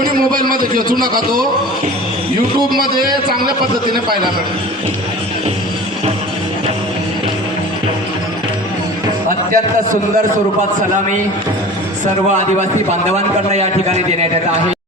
कोणी मोबाईलमध्ये खेचू नका तो. युट्यूबमध्ये चांगल्या पद्धतीने पाहायला मिळेल अत्यंत सुंदर स्वरूपात सलामी सर्व आदिवासी बांधवांकडनं या ठिकाणी देण्यात येत आहे.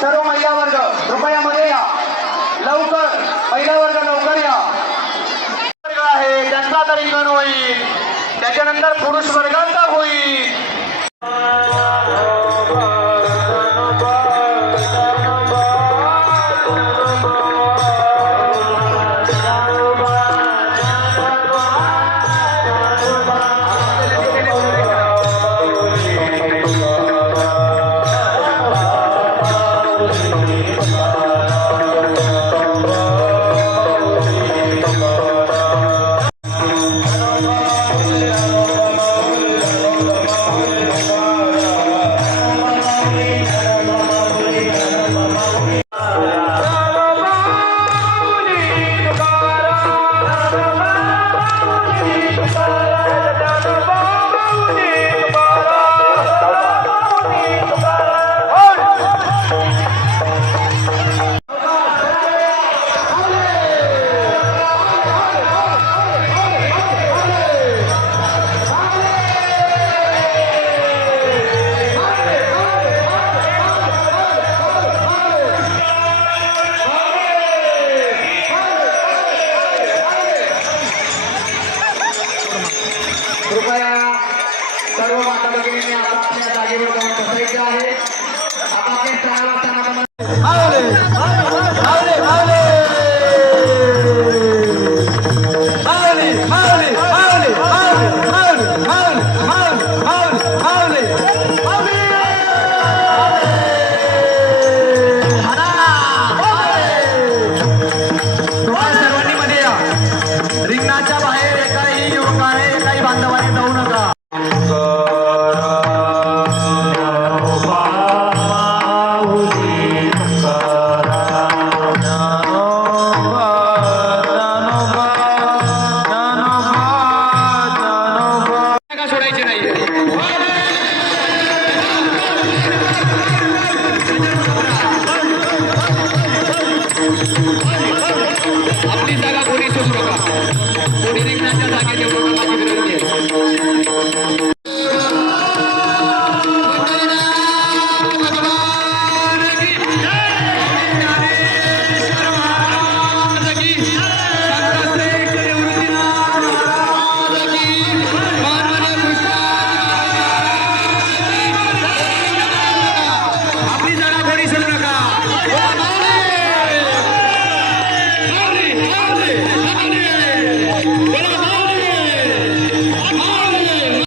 सर्व महिला वर्ग कृपया मध्ये या. लवकर महिला वर्ग लवकर या. वर्ग आहे त्यांचा तरी रिंगण होईल. त्याच्यानंतर पुरुष वर्गांचा होईल. 来